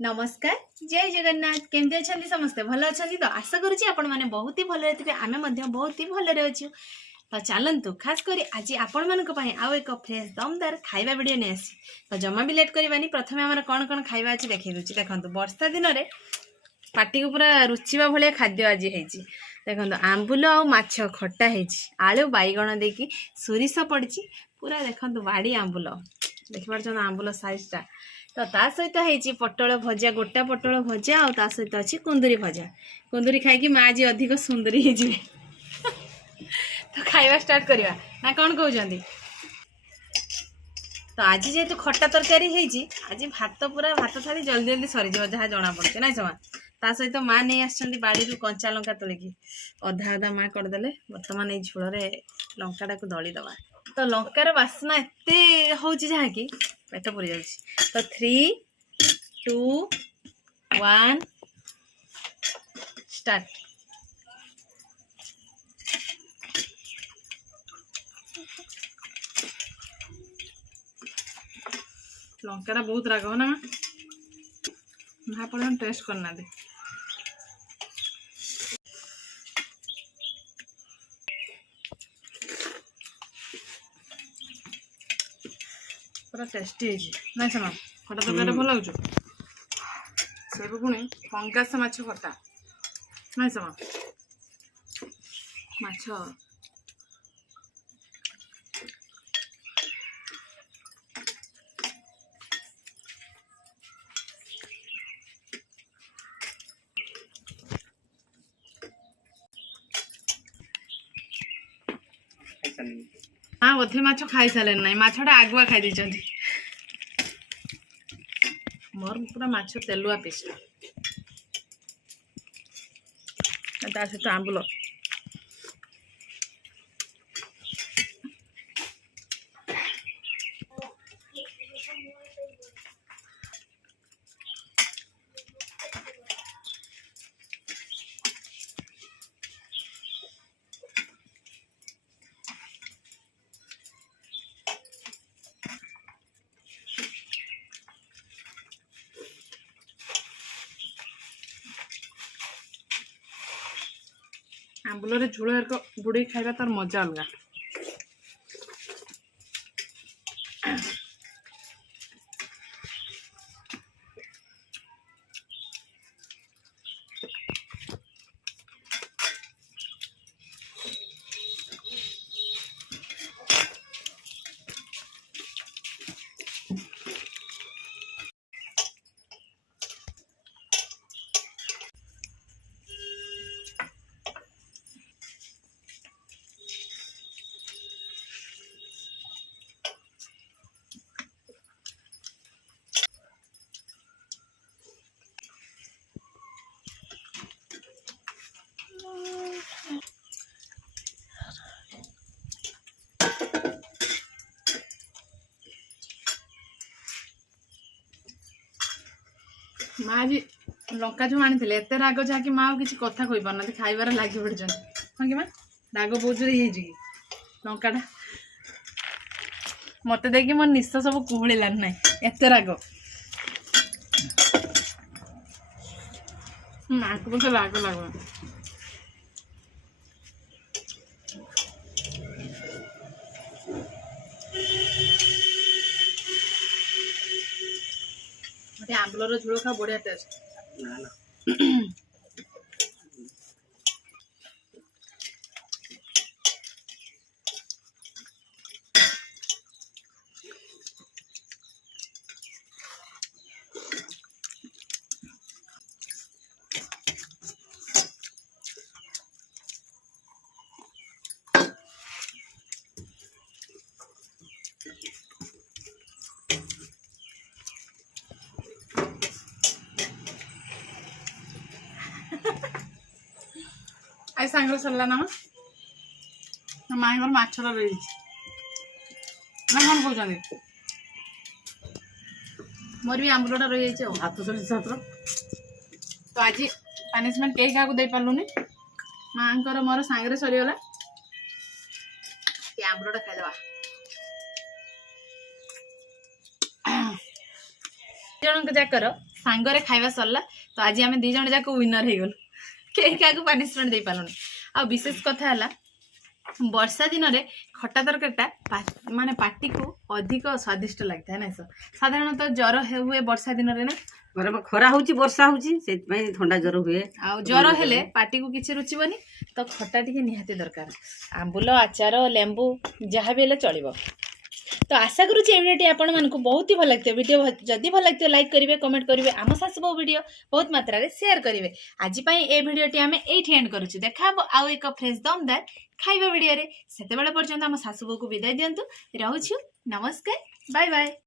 नमस्कार जय जगन्नाथ केमती अच्छा समस्ते भल अच्छा तो आशा करुँच आपण मैंने बहुत ही भल थे आम बहुत ही भलरे अच्छु तो चलतु खास कर आज आपण मानी आउ एक फ्रेश दमदार खाଇବା वीडियो नहीं आसी तो जमा भी लेट करवानी प्रथम आम कौन कौन खाଇବା अच्छी देखी दूसरी देखो वर्षा दिन में पाटी को पूरा रुचिबा भाया खाद्य आज है देखो आंबुल आ माछ खटा है आलू बैगण देकी सोरिष पड़ी पूरा देखो बाड़ी आंबुल देखिपार आंबुल साइजटा तो ता सहित है पटल भजा गोटा पटल भजा आ ता सहित अच्छी कुंदुरी भजा कुंदुरी खाई माँ आज अधिक सुंदरी हो तो खाଇବା स्टार्ट करवा ना कौन कहते तो आज जेहेतु खट्टा तरकारी है आज भात पूरा भात थाली जल्दी जल्दी सरीज जहाँ जना पड़े ना समा ता सहित माँ नहीं आसछंती बाड़ी कंचा लंका तोलिकी अधा अधा माँ करदे बर्तमान ये झोल लंकाटा को दलीदवा तो लंकार बास्ना एते हूँ जहाँकि पेट पुरी जाऊँ तो 3 2 1 स्टार्ट लंकाटा बहुत राग हो ना माँ टेस्ट करना दे पूरा टेस्टी है ना समा खटा तरकारी भल लगे से पुणी पंगास माछ खटा ना समा माछ हाँ अधे माछ खाई सारे ना माछटा आगुआ खाई देछंती मोर पूरा माछ तेलुआ पीस ता सहित आंबुल आंबुल झोल बुड़े खाଇବା तार मजा अलग माँ जी लंका जो आनी एत राग जहाँकि माँ किसी कथा कही पार ना खाइबार लगी पड़े हाँ कि माँ राग बहुत जोर कि लंकाटा मत देखिए मोर निश सब कुहलान ना एत राग आपको तो राग लग आंबुलर झोल खा बढ़िया टेस्ट आई सांग सरला ना माँ घर माछर रही ना कौन कहते मोर भी आंबुलटा रही हाथ सरी छात्र तो आज पनिशमेंट कई क्या दे पार्लुनि माँ मोर सांगे सरीगला आंबुलटा खाईदवा जन जाकर सांगरे खाଇବା सरला तो आज आम दी जन जाक विनर हो गलु कहीं क्या पनिशमेंट दे पालुनी आ विशेष कथा है वर्षा दिन में खट्टा तरकारीटा माने पाटी को अधिक स्वादिष्ट लगता है ना सर साधारणतः ज्वर हुए वर्षा दिन में ना खरा होची वर्षा होची से ठंडा ज्वर हुए आ ज्वर हेले पाटी को किसी रुचिबनी तो खट्टा टिके निहाती दरकार आंबुल आचार लेंबू जहाँ भी हेले चलिबो। तो आशा करूँ ये वीडियो आपण मानक बहुत ही भल लगते वीडियो जदि भल लगते लाइक करेंगे कमेंट करेंगे आम सासु बहु वीडियो बहुत मात्रा रे शेयर करेंगे। आज ये वीडियोटी आम ये एंड करुँ देखा आउ एक फ्रेश दमदार खाଇବା वीडियो रे सेते बेले पर्यंत आम सासु बहु को विदाय दिंतु रहूछु नमस्कार बाय बाय।